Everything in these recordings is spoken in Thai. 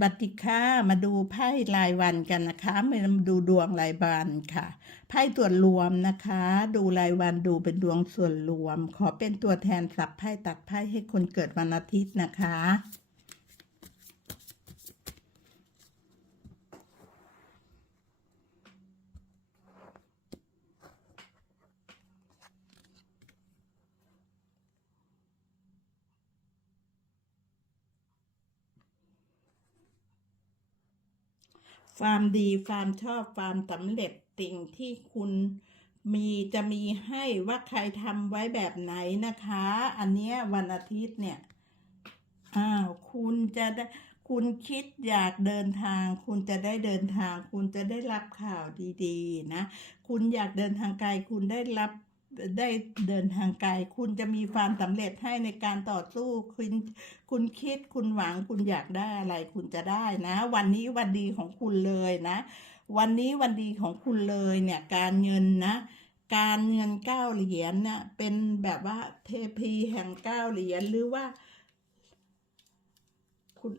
บัติค่ามาดูไพ่รายวันกันนะคะมาดูดวงรายวันค่ะ ไพ่ส่วนรวมนะคะ ดูรายวันดูเป็นดวงส่วนรวม ขอเป็นตัวแทนสับไพ่ตัดไพ่ให้คนเกิดวันอาทิตย์นะคะ ความดีความชอบความสำเร็จสิ่งที่คุณมีจะมีให้ว่าใครทำไว้แบบไหนนะคะ อันเนี้ยวันอาทิตย์เนี่ยอ้าวคุณจะได้คุณคิดอยากเดินทาง คุณจะได้เดินทาง คุณจะได้รับข่าวดีๆ นะ คุณอยากเดินทางไกล คุณได้รับ ได้เดินทางไกลคุณจะมีความสำเร็จให้ในการต่อสู้ คุณคุณคิดคุณหวังคุณอยากได้อะไรคุณจะได้นะ วันนี้วันดีของคุณเลยนะ วันนี้วันดีของคุณเลยเนี่ยการเงินนะ การเงินเก้าเหรียญเนี่ยเป็นแบบว่าเทพีแห่งเก้าเหรียญหรือว่า คุณ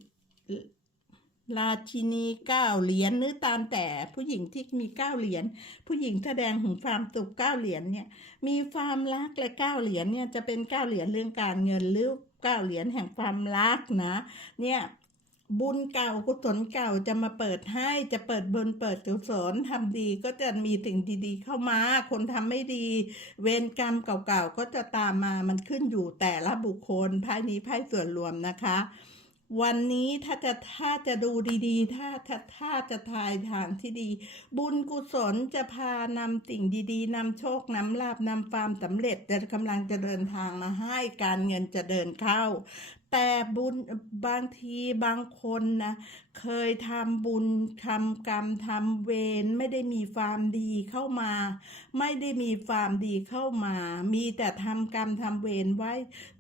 ราชินีเก้าเหรียญหรือตามแต่ผู้หญิงที่มีเก้าเหรียญผู้หญิงแสดงถึงความสุขเก้าเหรียญเนี่ย มีความรักและเก้าเหรียญเนี่ยจะเป็นเก้าเหรียญเรื่องการเงินหรือเก้าเหรียญแห่งความรักนะ เนี่ยบุญเก่ากุศลเก่าจะมาเปิดให้จะเปิดบุญเปิดกุศลทำดีก็จะมีสิ่งดีๆ เข้ามา คนทำไม่ดี เวรกรรมเก่าๆก็จะตามมามันขึ้นอยู่แต่ละบุคคลไพ่นี้ไพ่ส่วนรวมนะคะ วันนี้ถ้าจะถ้าจะดูดีๆ ถ้าถ้าถ้าจะทายทางที่ดี บุญกุศลจะพานำสิ่งดีๆนำโชคนำลาบนำความสำเร็จจะกำลังจะเดินทางมาให้การเงินจะเดินเข้า แต่บุญบางทีบางคนนะเคยทำบุญทำกรรมทำเวรไม่ได้มีความดีเข้ามา ไม่ได้มีความดีเข้ามา มีแต่ทำกรรมทำเวรไว้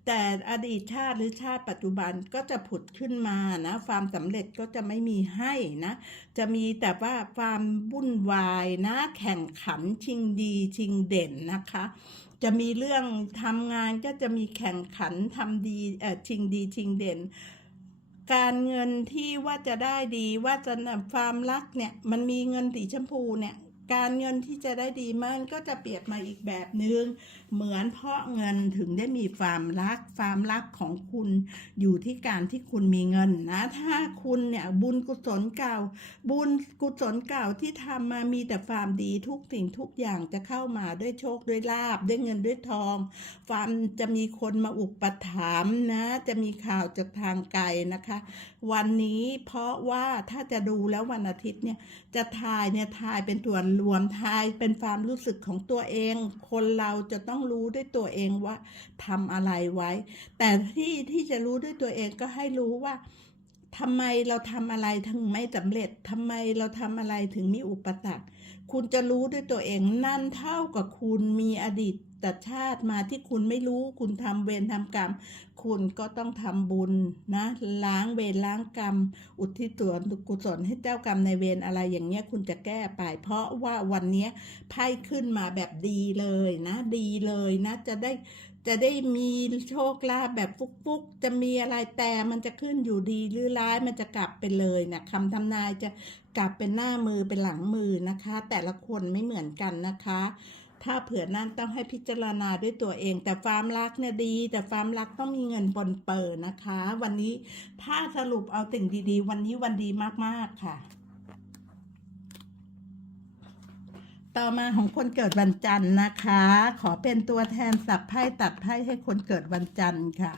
แต่อดีตชาติหรือชาติปัจจุบันก็จะผุดขึ้นมานะความสำเร็จก็จะไม่มีให้นะ จะมีแต่ว่าความวุ่นวายนะ แข่งขันชิงดีชิงเด่นนะคะ จะมีเรื่องทำงานก็จะมีแข่งขันทำดีเอ่อชิงดีชิงเด่น การเงินที่ว่าจะได้ดีว่าจะความรักเนี่ยมันมีเงินสีชมพูเนี่ยการเงินที่จะได้ดีมันก็จะเปรียบมาอีกแบบนึง เหมือนเพราะเงินถึงได้มีความรักความรักของคุณอยู่ที่การที่คุณมีเงินนะ ถ้าคุณเนี่ยบุญกุศลเก่า บุญกุศลเก่าที่ทำมามีแต่ความดีทุกสิ่งทุกอย่างจะเข้ามาด้วยโชคด้วยลาบด้วยเงินด้วยทองความจะมีคนมาอุปถัมภ์นะ จะมีข่าวจากทางไกลนะคะ วันนี้เพราะว่าถ้าจะดูแล้ววันอาทิตย์เนี่ยจะทายเนี่ยทายเป็นตัวรวมทายเป็นความรู้สึกของตัวเอง คนเราจะต้องรู้ด้วยตัวเองว่าทำอะไรไว้ แต่ที่ที่จะรู้ด้วยตัวเองก็ให้รู้ว่าทำไมเราทำอะไรถึงไม่สำเร็จทำไมเราทำอะไรถึงมีอุปสรรค คุณจะรู้ด้วยตัวเองนั่นเท่ากับคุณมีอดีต ตชาติมาที่คุณไม่รู้ คุณทำเวรทำกรรม คุณก็ต้องทำบุญนะ ล้างเวรล้างกรรม อุทิศส่วนกุศลให้เจ้ากรรมในเวรอะไรอย่างเงี้ยคุณจะแก้ไป เพราะว่าวันนี้ไพ่ขึ้นมาแบบดีเลยนะ ดีเลยนะจะได้จะได้มีโชคลาภแบบฟุกๆ จะมีอะไรแต่มันจะขึ้นอยู่ดีหรือร้ายมันจะกลับไปเลยนะคำทำนายจะกลับเป็นหน้ามือเป็นหลังมือนะคะ แต่ละคนไม่เหมือนกันนะคะ ถ้าเผื่อนั่นต้องให้พิจารณาด้วยตัวเอง แต่ฟาร์มรักเนี่ยดี แต่ฟาร์มรักต้องมีเงินบนเปิดนะคะ วันนี้ถ้าสรุปเอาติ่งดีๆ วันนี้วันดีมากๆค่ะ ต่อมาของคนเกิดวันจันทร์นะคะ ขอเป็นตัวแทนสับไพ่ตัดไพ่ให้คนเกิดวันจันทร์ค่ะ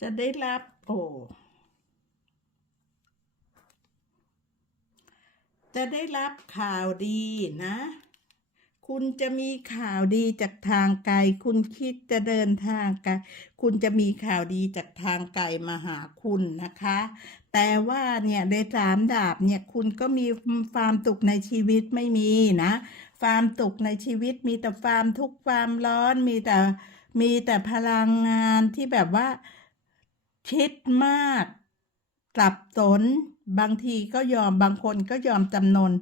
จะได้รับโอจะได้รับข่าวดีนะ คุณจะมีข่าวดีจากทางไกล คุณคิดจะเดินทางไกล คุณจะมีข่าวดีจากทางไกลมาหาคุณนะคะ แต่ว่าเนี่ยในสามดาบเนี่ยคุณก็มีความสุขในชีวิตไม่มีนะความสุขในชีวิตมีแต่ความทุกข์ความร้อน มีแต่มีแต่พลังงานที่แบบว่า คิดมากสับสน บางทีก็ยอมบางคนก็ยอมจำนน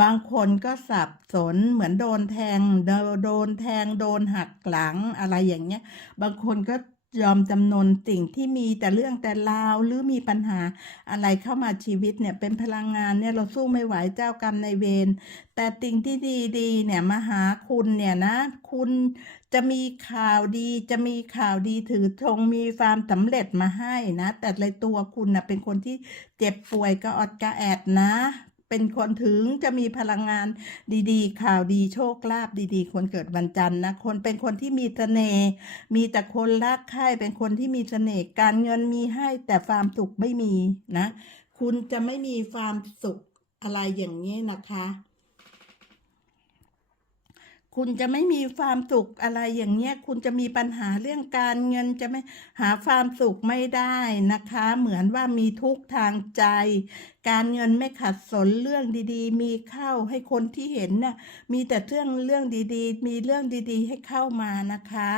บางคนก็สับสนเหมือนโดนแทงโดโดนแทงโดนหักหลังอะไรอย่างเงี้ย บางคนก็ยอมจำนนสิ่งที่มีแต่เรื่องแต่ราวหรือมีปัญหาอะไรเข้ามาชีวิตเนี่ยเป็นพลังงานเนี่ยเราสู้ไม่ไหวเจ้ากรรมในเวรแต่สิ่งที่ดีๆเนี่ยมาหาคุณเนี่ยนะ คุณ จะมีข่าวดีจะมีข่าวดีถือธงมีความสำเร็จมาให้นะ แต่ในตัวคุณนะเป็นคนที่เจ็บป่วยก็อดกระแอดนะ เป็นคนถึงจะมีพลังงานดีๆ ข่าวดีโชคลาภดีๆ คนเกิดวันจันทร์นะ คนเป็นคนที่มีเสน่ห์มีแต่คนรักใคร่เป็นคนที่มีเสน่ห์การเงินมีให้แต่ความสุขไม่มีนะ คุณจะไม่มีความสุขอะไรอย่างนี้นะคะ คุณจะไม่มีความสุขอะไรอย่างเงี้ย คุณจะมีปัญหาเรื่องการเงินจะไม่หาความสุขไม่ได้นะคะ เหมือนว่ามีทุกทางใจ การเงินไม่ขัดสนเรื่องดีๆ มีเข้าให้คนที่เห็นน่ะมีแต่เรื่องเรื่องดีๆ มีเรื่องดีๆ ให้เข้ามานะคะ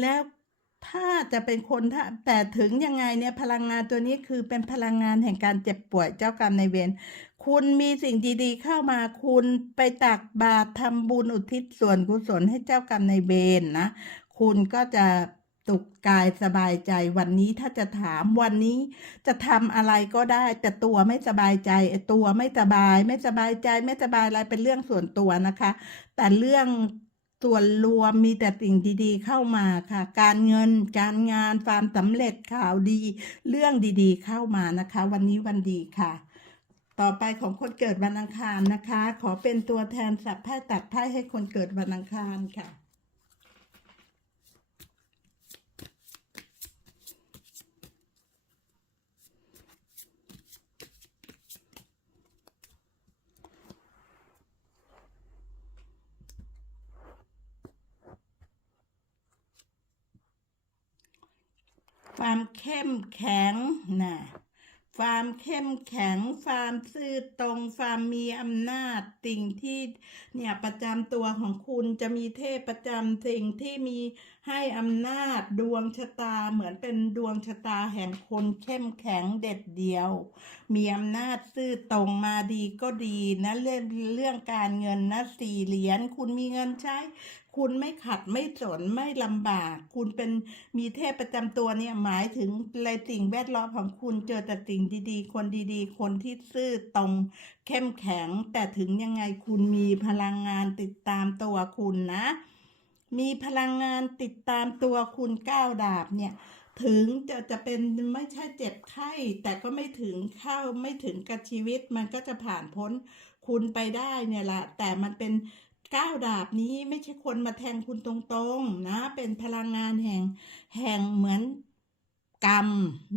แล้ว ถ้าจะเป็นคนถ้าแต่ถึงยังไงเนี่ยพลังงานตัวนี้คือเป็นพลังงานแห่งการเจ็บป่วยเจ้ากรรมในายเวรคุณมีสิ่งดีๆเข้ามาคุณไปตักบาตรทำบุญอุทิศส่วนกุศลให้เจ้ากรรมในายเวรนะคุณก็จะตุกกายสบายใจวันนี้ถ้าจะถามวันนี้จะทำอะไรก็ได้ แต่ตัวไม่สบายใจตัวไม่สบาย ไม่สบายใจไม่สบายอะไรเป็นเรื่องส่วนตัวนะคะ แต่เรื่อง ส่วนรวมมีแต่สิ่งดีๆเข้ามาค่ะ การเงินการงานความสำเร็จข่าวดี เรื่องดีๆเข้ามานะคะ วันนี้วันดีค่ะ ต่อไปของคนเกิดวันอังคารนะคะ ขอเป็นตัวแทนสับไพ่ตัดไพ่ให้คนเกิดวันอังคารค่ะ ความเข้มแข็งนะความเข้มแข็ง ความซื่อตรง ความมีอำนาจ สิ่งที่เนี่ยประจำตัวของคุณจะมีเทพประจำสิ่งที่มีให้อำนาจดวงชะตาเหมือนเป็นดวงชะตาแห่งคนเข้มแข็งเด็ดเดียว มีอำนาจซื่อตรงมาดีก็ดีนะเรื่องเรื่องการเงินนะสี่เหรียญคุณมีเงินใช้ คุณไม่ขัดไม่สนไม่ลำบาก คุณเป็นมีเทพประจำตัวเนี่ยหมายถึงอะไรสิ่งแวดล้อมของคุณเจอแต่สิ่งดีๆ คนดีๆ คนที่ซื่อตรงเข้มแข็ง แต่ถึงยังไงคุณมีพลังงานติดตามตัวคุณนะ มีพลังงานติดตามตัวคุณก้าวดาบเนี่ยถึงจะจะเป็นไม่ใช่เจ็บไข้ แต่ก็ไม่ถึงเข้าไม่ถึงกับชีวิต มันก็จะผ่านพ้นคุณไปได้เนี่ยแหละแต่มันเป็น ก้าวดาบนี้ไม่ใช่คนมาแทงคุณตรงๆนะ เป็นพลังงานแห่งแห่งเหมือนกรรม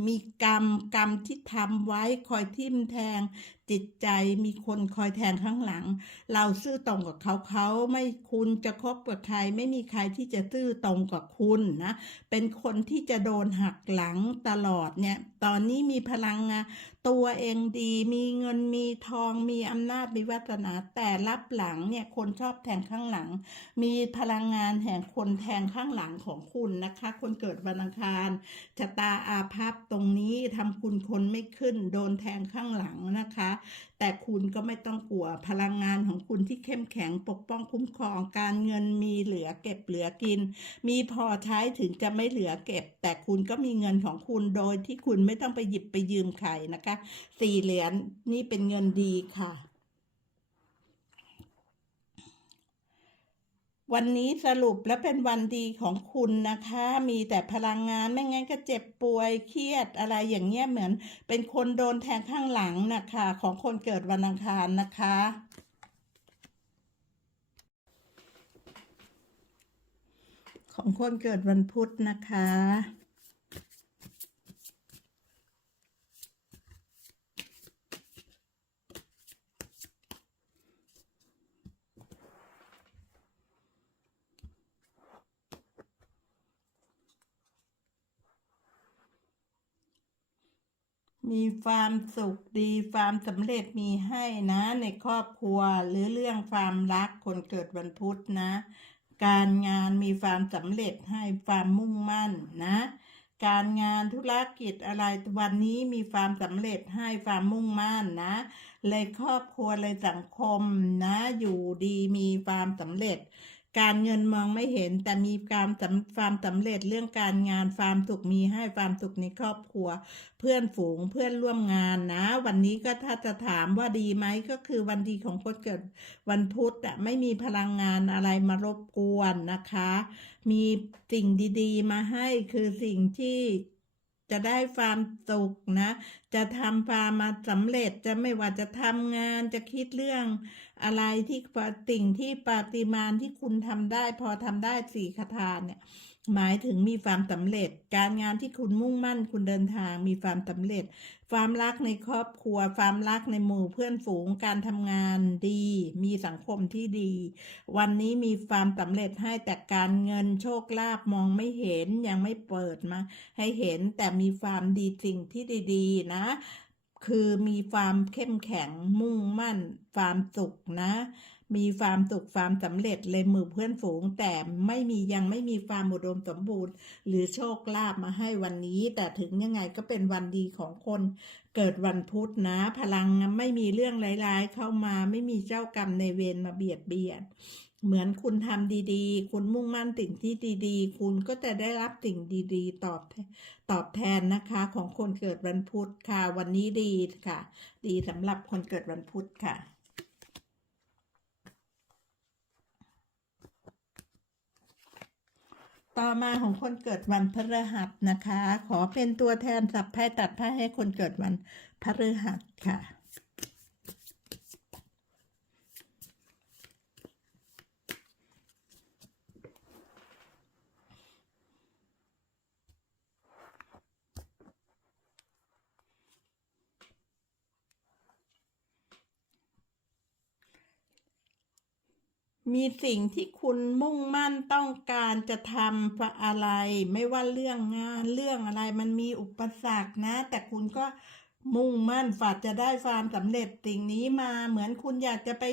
มีกรรมกรรมที่ทำไว้คอยทิ่มแทง จิตใจมีคนคอยแทงข้างหลัง เราซื่อตรงกับเขาเขาไม่คุณจะคบกับใคร ไม่มีใครที่จะซื่อตรงกับคุณนะ เป็นคนที่จะโดนหักหลังตลอดเนี่ย ตอนนี้มีพลังงานตัวเองดีมีเงินมีทองมีอำนาจมีวาสนา แต่รับหลังเนี่ยคนชอบแทงข้างหลัง มีพลังงานแห่งคนแทงข้างหลังของคุณนะคะ คนเกิดวันอังคารชะตาอาภัพตรงนี้ทำคุณคนไม่ขึ้น โดนแทงข้างหลังนะคะ แต่คุณก็ไม่ต้องกลัวพลังงานของคุณที่เข้มแข็งปกป้องคุ้มครองการเงินมีเหลือเก็บเหลือกิน มีพอใช้ถึงจะไม่เหลือเก็บ แต่คุณก็มีเงินของคุณโดยที่คุณไม่ต้องไปหยิบไปยืมใครนะคะสี่เหรียญนี่เป็นเงินดีค่ะ วันนี้สรุปแล้วเป็นวันดีของคุณนะคะ มีแต่พลังงานไม่งั้นก็เจ็บป่วยเครียดอะไรอย่างเงี้ยเหมือน เป็นคนโดนแทงข้างหลังนะคะ ของคนเกิดวันอังคารนะคะ ของคนเกิดวันพุธนะคะ มีความสุขดีความสำเร็จมีให้นะ ในครอบครัวหรือเรื่องความรักคนเกิดวันพุธนะ การงานมีความสำเร็จให้ความมุ่งมั่นนะ การงานธุรกิจอะไรวันนี้มีความสำเร็จให้ความมุ่งมั่นนะเลยครอบครัวเลยสังคมนะ อยู่ดีมีความสำเร็จ การเงินมองไม่เห็น แต่มีการสำความสำเร็จเรื่องการงานความสุขมีให้ความสุขในครอบครัว เพื่อนฝูงเพื่อนร่วมงานนะ วันนี้ก็ถ้าจะถามว่าดีไหมก็คือวันดีของคนเกิดวันพุธอะไม่มีพลังงานอะไรมารบกวนนะคะ มีสิ่งดี ๆ มาให้คือสิ่งที่ จะได้ความสุขนะ จะทำความมาสำเร็จจะไม่ว่าจะทำงานจะคิดเรื่อง อะไรที่สิ่งที่ปาฏิมาณที่คุณทำได้ พอทำได้สี่คาถาเนี่ย หมายถึงมีความสำเร็จ การงานที่คุณมุ่งมั่นคุณเดินทางมีความสำเร็จ ความรักในครอบครัว ความรักในหมู่เพื่อนฝูง การทำงานดี มีสังคมที่ดี วันนี้มีความสำเร็จให้แต่การเงินโชคลาภมองไม่เห็นยังไม่เปิดมา ให้เห็นแต่มีความดีสิ่งที่ดีๆ นะ คือมีความเข้มแข็งมุ่งมั่น ความสุขนะ มีความสุขความสำเร็จเลยมือเพื่อนฝูง แต่ไม่มียังไม่มีความอุดมสมบูรณ์ หรือโชคลาภมาให้วันนี้ แต่ถึงยังไงก็เป็นวันดีของคนเกิดวันพุธนะ พลังไม่มีเรื่องร้ายๆ เข้ามาไม่มีเจ้ากรรมในเวรมาเบียดเบียนเหมือนคุณทำดีๆ คุณมุ่งมั่นสิ่งที่ดีๆ คุณก็จะได้รับสิ่งดีๆ ตอบตอบแทนนะคะของคนเกิดวันพุธค่ะ วันนี้ดีค่ะ ดีสำหรับคนเกิดวันพุธค่ะ ต่อมาของคนเกิดวันพฤหัสนะคะ ขอเป็นตัวแทนสับไพ่ตัดไพ่ให้คนเกิดวันพฤหัสค่ะ มีสิ่งที่คุณมุ่งมั่นต้องการจะทำอะไร ไม่ว่าเรื่องงานเรื่องอะไรมันมีอุปสรรคนะ แต่คุณก็มุ่งมั่นฝัดจะได้ความสำเร็จสิ่งนี้มา เหมือนคุณอยากจะไป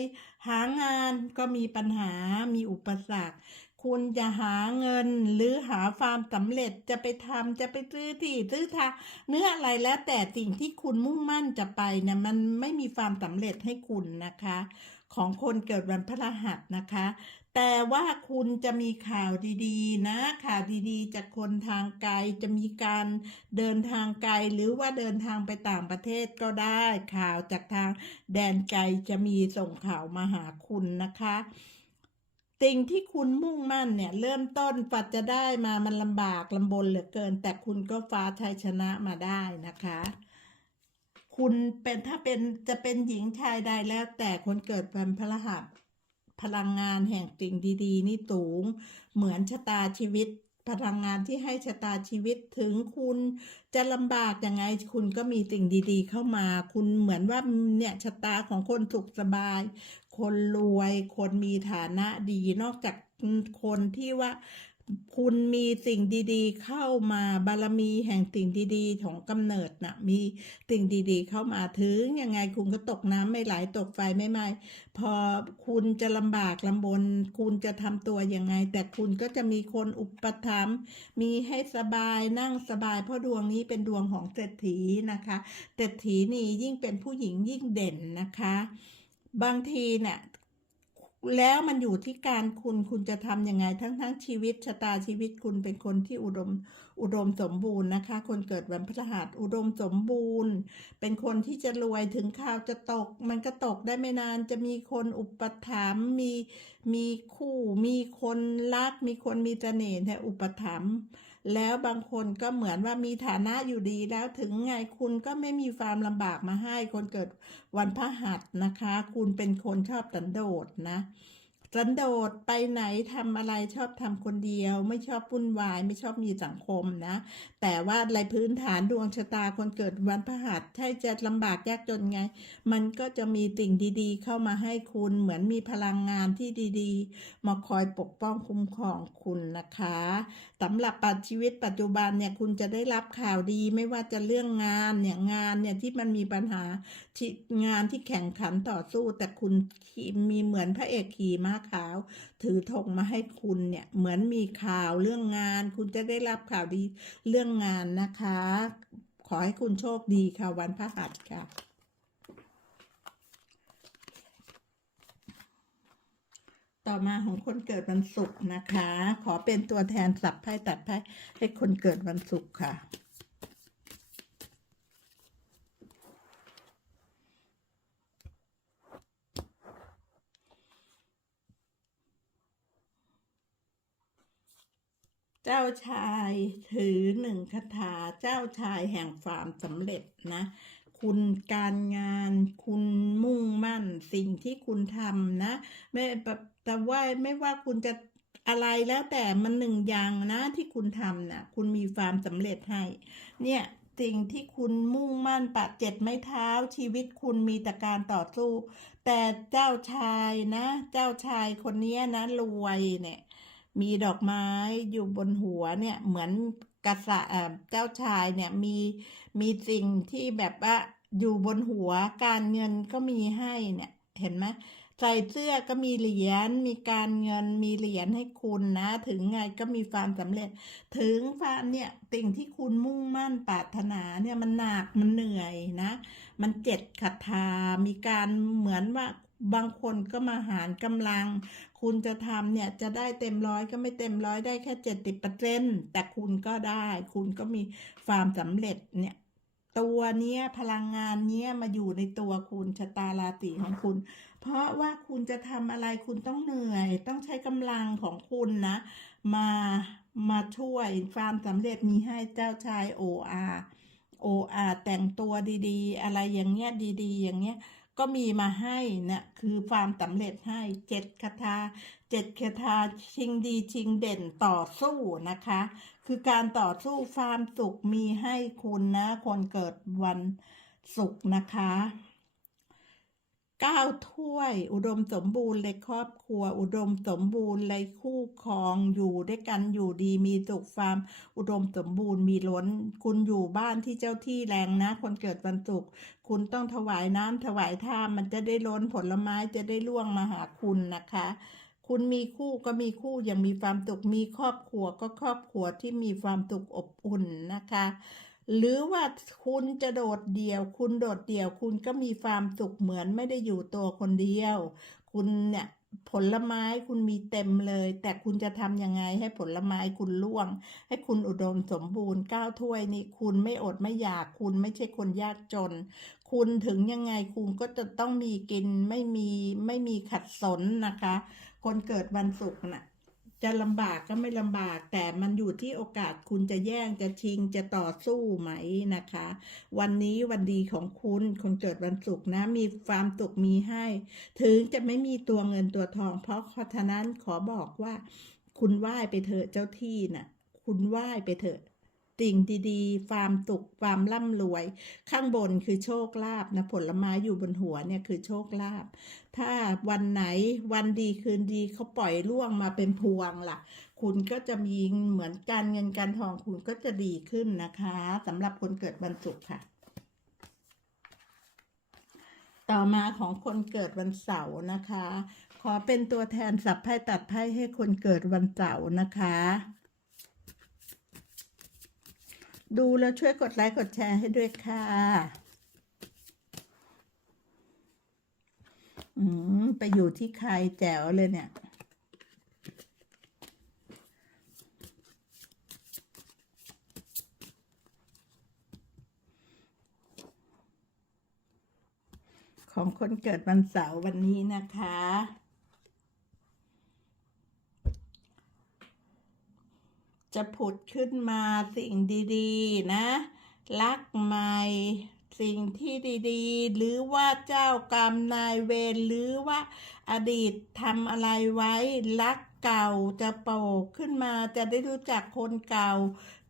หางานก็มีปัญหามีอุปสรรค คุณจะหาเงินหรือหาความสำเร็จจะไปทำจะไปซื้อที่ซื้อทางเนื้ออะไรแล้วแต่สิ่งที่คุณมุ่งมั่นจะไปเนี่ยมันไม่มีความสำเร็จให้คุณนะคะ ของคนเกิดวันพฤหัสนะคะ แต่ว่าคุณจะมีข่าวดีๆ นะ ข่าวดีๆ จากคนทางไกล จะมีการเดินทางไกล หรือว่าเดินทางไปต่างประเทศก็ได้ ข่าวจากทางแดนไกลจะมีส่งข่าวมาหาคุณนะคะสิ่งที่คุณมุ่งมั่นเนี่ย เริ่มต้นปัจจะได้มามันลำบากลำบนเหลือเกิน แต่คุณก็ฟ้าชัยชนะมาได้นะคะ คุณเป็นถ้าเป็นจะเป็นหญิงชายใดแล้ว แต่คนเกิดวันพฤหัสพลังงานแห่งสิ่งดี ๆ นี่สูง เหมือนชะตาชีวิต พลังงานที่ให้ชะตาชีวิตถึงคุณจะลำบากยังไงคุณก็มีสิ่งดี ๆ เข้ามา คุณเหมือนว่าเนี่ยชะตาของคนสุขสบาย คนรวย คนมีฐานะดีนอกจากคนที่ว่า คุณมีสิ่งดีๆ เข้ามาบารมีแห่งสิ่งดีๆ ของกำเนิดนะมีสิ่งดีๆ เข้ามาถึงยังไงคุณก็ตกน้ำไม่ไหลตกไฟไม่ไหม้พอคุณจะลำบากลำบน คุณจะทำตัวยังไง แต่คุณก็จะมีคนอุปถัมภ์มีให้สบายนั่งสบายเพราะดวงนี้เป็นดวงของเศรษฐีนะคะเศรษฐีนี่ยิ่งเป็นผู้หญิงยิ่งเด่นนะคะ บางทีเนี่ย แล้วมันอยู่ที่การคุณคุณจะทำยังไง ทั้งทั้งชีวิตชะตาชีวิตคุณเป็นคนที่อุดมอุดมสมบูรณ์นะคะ คนเกิดวันพฤหัสอุดมสมบูรณ์ เป็นคนที่จะรวยถึงข่าวจะตก มันก็ตกได้ไม่นานจะมีคนอุปถัมภ์มีมีคู่ มีคนรัก มีคนมีเสน่ห์เนี่ยอุปถัมภ์ แล้วบางคนก็เหมือนว่ามีฐานะอยู่ดีแล้วถึงไงคุณก็ไม่มีความลำบากมาให้ คนเกิดวันพหัสนะคะ คุณเป็นคนชอบตันโดษนะ สันโดษไปไหนทำอะไรชอบทำคนเดียว ไม่ชอบวุ่นวาย ไม่ชอบมีสังคมนะ แต่ว่าในพื้นฐานดวงชะตาคนเกิดวันพฤหัสใช่จะลำบากยากจนไง มันก็จะมีสิ่งดีๆ เข้ามาให้คุณเหมือนมีพลังงานที่ดีๆ มาคอยปกป้องคุ้มครองคุณนะคะสำหรับปัจชีวิตปัจจุบันเนี่ยคุณจะได้รับข่าวดีไม่ว่าจะเรื่องงานเนี่ยงานเนี่ยที่มันมีปัญหาที่งานที่แข่งขันต่อสู้ แต่คุณมีเหมือนพระเอกขี่ม้าขาว ถือธงมาให้คุณเนี่ย เหมือนมีข่าวเรื่องงาน คุณจะได้รับข่าวดีเรื่องงานนะคะ ขอให้คุณโชคดีค่ะวันพฤหัสค่ะต่อมาของคนเกิดวันศุกร์นะคะ ขอเป็นตัวแทนสับไพ่ตัดไพ่ให้คนเกิดวันศุกร์ค่ะ ชายถือหนึ่งคาถาเจ้าชายแห่งความสำเร็จนะ คุณการงานคุณมุ่งมั่นสิ่งที่คุณทำนะไม่แบบแต่ว่าไม่ว่าคุณจะอะไรแล้วแต่มันหนึ่งอย่างนะที่คุณทำนะคุณมีความสำเร็จให้ เนี่ยสิ่งที่คุณมุ่งมั่นปะเจ็ดไม้เท้าชีวิตคุณมีแต่การต่อสู้ แต่เจ้าชายนะ เจ้าชายคนนี้นะรวยเนี่ย มีดอกไม้อยู่บนหัวเนี่ยเหมือนกษัตริย์เจ้าชายเนี่ยมีมีสิ่งที่แบบว่าอยู่บนหัวการเงินก็มีให้เนี่ยเห็นไหมใส่เสื้อก็มีเหรียญมีการเงินมีเหรียญให้คุณนะ ถึงไงก็มีความสำเร็จ ถึงความเนี่ยสิ่งที่คุณมุ่งมั่นปรารถนาเนี่ยมันหนักมันเหนื่อยนะ มันเจ็ดขัดทามีการเหมือนว่า บางคนก็มาหารกำลัง คุณจะทำเนี่ยจะได้เต็มร้อยก็ไม่เต็มร้อยได้แค่เจ็ดสิบเปอร์เซ็นแต่คุณก็ได้ คุณก็มีความสำเร็จเนี่ยตัวเนี้ยพลังงานเนี้ยมาอยู่ในตัวคุณชะตาราศีของคุณ เพราะว่าคุณจะทำอะไรคุณต้องเหนื่อย ต้องใช้กำลังของคุณนะ มามาช่วยความสำเร็จมีให้เจ้าชายโออาโออาแต่งตัวดีๆ อะไรอย่างเงี้ยดี ๆ อย่างเงี้ย ก็มีมาให้นะคือความสำเร็จให้เจ็ดคาถาเจ็ดคาถาชิงดีชิงเด่นต่อสู้นะคะ คือการต่อสู้ความสุขมีให้คุณนะ คนเกิดวันศุกร์นะคะ ก้าถ้วย อุดมสมบูรณ์เลยครอบครัว อุดมสมบูรณ์เลยคู่ครองอยู่ด้วยกันอยู่ดีมีสุขความอุดมสมบูรณ์มีล้น คุณอยู่บ้านที่เจ้าที่แรงนะ คนเกิดวันศุกร์คุณต้องถวายน้ำถวายท่ามันจะได้ล้นผลไม้จะได้ล่วงมาหาคุณนะคะ คุณมีคู่ก็มีคู่อย่างมีความสุขมีครอบครัวก็ครอบครัวที่มีความสุขอบอุ่นนะคะ หรือว่าคุณจะโดดเดี่ยว คุณโดดเดี่ยว คุณก็มีความสุขเหมือนไม่ได้อยู่ตัวคนเดียว คุณเนี่ยผลไม้คุณมีเต็มเลย แต่คุณจะทำยังไงให้ผลไม้คุณล่วง ให้คุณอุดมสมบูรณ์ก้าวถ้วยนี่คุณไม่อดไม่อยาก คุณไม่ใช่คนยากจน คุณถึงยังไงคุณก็จะต้องมีกินไม่มีไม่มีขัดสนนะคะ คนเกิดวันศุกร์น่ะ จะลำบากก็ไม่ลำบาก แต่มันอยู่ที่โอกาสคุณจะแย่งจะชิงจะต่อสู้ไหมนะคะ วันนี้วันดีของคุณคนเกิดวันศุกร์นะ มีความสุขมีให้ ถึงจะไม่มีตัวเงินตัวทอง เพราะฉะนั้นขอบอกว่า คุณไหว้ไปเถอะเจ้าที่น่ะ คุณไหว้ไปเถอะ สิ่งดีๆ ความสุขความร่ำรวย ข้างบนคือโชคลาภนะผลไม้อยู่บนหัวเนี่ยคือโชคลาภถ้าวันไหนวันดีคืนดีเขาปล่อยล่วงมาเป็นพวงล่ะ คุณก็จะมีเหมือนการเงินการทองคุณก็จะดีขึ้นนะคะสำหรับคนเกิดวันศุกร์ค่ะ ต่อมาของคนเกิดวันเสาร์นะคะ ขอเป็นตัวแทนสับไพ่ตัดไพ่ให้คนเกิดวันเสาร์นะคะ ดูแล้วช่วยกดไลค์กดแชร์ให้ด้วยค่ะ อืม ไปอยู่ที่ใครแจ๋วเลยเนี่ย ของคนเกิดวันเสาร์วันนี้นะคะ จะผุดขึ้นมาสิ่งดีๆ นะ รักใหม่สิ่งที่ดีๆ หรือว่าเจ้ากรรมนายเวรหรือว่าอดีตทำอะไรไว้ รักเก่าจะโผล่ขึ้นมาจะได้รู้จักคนเก่า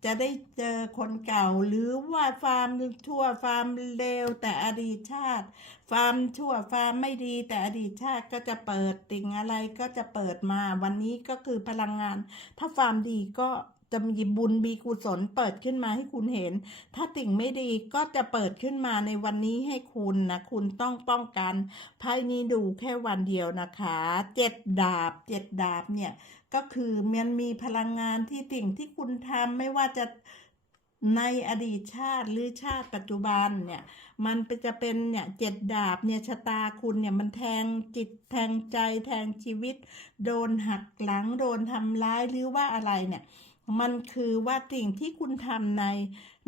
จะได้เจอคนเก่า หรือว่าความชั่วความเลวแต่อดีตชาติความชั่วความไม่ดีแต่อดีตชาติก็จะเปิดติ่งอะไรก็จะเปิดมาวันนี้ก็คือพลังงาน ถ้าความดีก็ จะมีบุญมีกุศลเปิดขึ้นมาให้คุณเห็น ถ้าติ่งไม่ดีก็จะเปิดขึ้นมาในวันนี้ให้คุณนะ คุณต้องป้องกันไพ่นี้ดูแค่วันเดียวนะคะเจ็ดดาบเจ็ดดาบเนี่ย ก็คือมันมีพลังงานที่สิ่งที่คุณทำไม่ว่าจะในอดีตชาติหรือชาติปัจจุบันเนี่ย มันเป็นจะเป็นเนี่ยเจ็ดดาบเนี่ยชะตาคุณเนี่ยมันแทงจิตแทงใจแทงชีวิต โดนหักหลังโดนทำร้ายหรือว่าอะไรเนี่ย มันคือว่าสิ่งที่คุณทำใน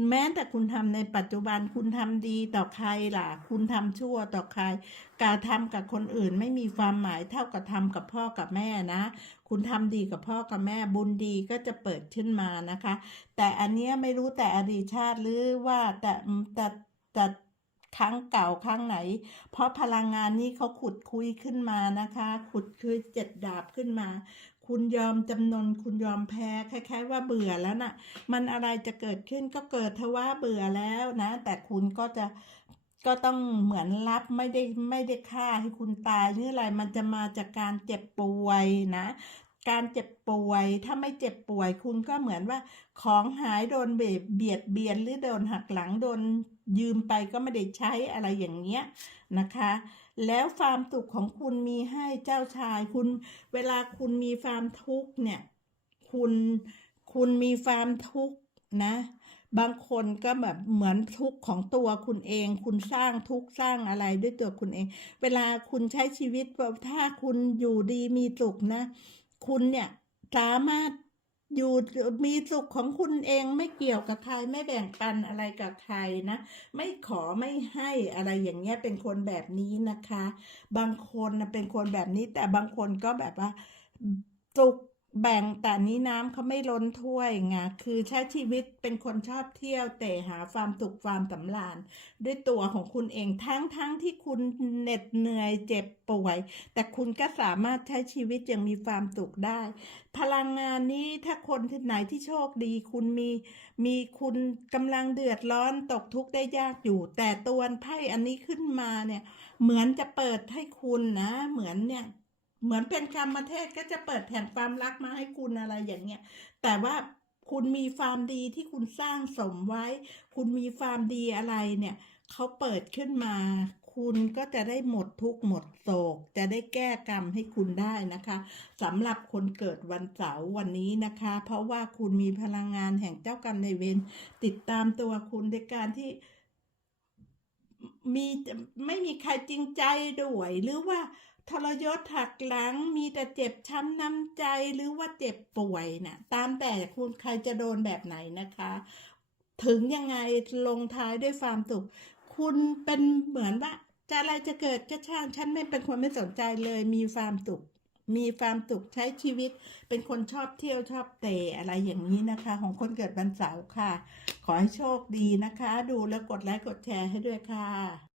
แม้แต่คุณทำในปัจจุบันคุณทำดีต่อใครล่ะ คุณทำชั่วต่อใคร การทำกับคนอื่นไม่มีความหมายเท่ากับทำกับพ่อกับแม่นะ คุณทำดีกับพ่อกับแม่บุญดีก็จะเปิดขึ้นมานะคะ แต่อันเนี้ยไม่รู้แต่อดีตชาติหรือว่าแต่แต่แต่ครั้งเก่าครั้งไหน เพราะพลังงานนี้เขาขุดคุยขึ้นมานะคะ ขุดคุยเจ็ดดาบขึ้นมา คุณยอมจำนนคุณยอมแพ้คล้าย ๆ ว่าเบื่อแล้วน่ะ มันอะไรจะเกิดขึ้นก็เกิดทว่าเบื่อแล้วนะ แต่คุณก็จะก็ต้องเหมือนรับไม่ได้ไม่ได้ฆ่าให้คุณตายหรืออะไรมันจะมาจากการเจ็บป่วยนะ การเจ็บป่วยถ้าไม่เจ็บป่วย คุณก็เหมือนว่า ของหายโดนเบียดเบียดเบียนหรือโดนหักหลังโดนยืมไปก็ไม่ได้ใช้อะไรอย่างเงี้ยนะคะ แล้วความสุขของคุณมีให้เจ้าชายคุณ เวลาคุณมีความทุกข์เนี่ย คุณคุณมีความทุกข์นะ บางคนก็แบบเหมือนทุกข์ของตัวคุณเอง คุณสร้างทุกข์สร้างอะไรด้วยตัวคุณเอง เวลาคุณใช้ชีวิตแบบถ้าคุณอยู่ดีมีสุขนะ คุณเนี่ยสามารถ อยู่มีสุขของคุณเองไม่เกี่ยวกับใครไม่แบ่งปันอะไรกับใครนะ ไม่ขอไม่ให้อะไรอย่างเงี้ยเป็นคนแบบนี้นะคะ บางคนนะเป็นคนแบบนี้แต่บางคนก็แบบว่าสุข แบ่งแต่นี้น้ำเขาไม่ล้นถ้วยไงคือใช้ชีวิตเป็นคนชอบเที่ยว แต่หาความสุขความสำราญด้วยตัวของคุณเองทั้งทั้งที่คุณเหน็ดเหนื่อยเจ็บป่วย แต่คุณก็สามารถใช้ชีวิตอย่างมีความสุขได้ พลังงานนี้ถ้าคนที่ไหนที่โชคดี คุณมีมีคุณกำลังเดือดร้อนตกทุกข์ได้ยากอยู่ แต่ตัวไพ่อันนี้ขึ้นมาเนี่ย เหมือนจะเปิดให้คุณนะ เหมือนเนี่ย เหมือนเป็นกรรมเทศก็จะเปิดแผ่นความรักมาให้คุณอะไรอย่างเงี้ย แต่ว่าคุณมีความดีที่คุณสร้างสมไว้ คุณมีความดีอะไรเนี่ยเขาเปิดขึ้นมา คุณก็จะได้หมดทุกข์หมดโศก จะได้แก้กรรมให้คุณได้นะคะสำหรับคนเกิดวันเสาร์วันนี้นะคะ เพราะว่าคุณมีพลังงานแห่งเจ้ากรรมในายเวรติดตามตัวคุณในการที่มีไม่มีใครจริงใจด้วยหรือว่า ทรยศหักหลังมีแต่เจ็บช้ำน้ำใจหรือว่าเจ็บป่วยนะ่ะตามแต่คุณใครจะโดนแบบไหนนะคะ ถึงยังไงลงท้ายด้วยความสุขคุณเป็นเหมือนว่าจะอะไรจะเกิดจะช่างฉันไม่เป็นคนไม่สนใจเลยมีความสุขมีความสุขใช้ชีวิต เป็นคนชอบเที่ยวชอบเตะอะไรอย่างนี้นะคะ ของคนเกิดวันเสาร์ค่ะ ขอให้โชคดีนะคะ ดูแล้วกดไลค์กดแชร์ให้ด้วยค่ะ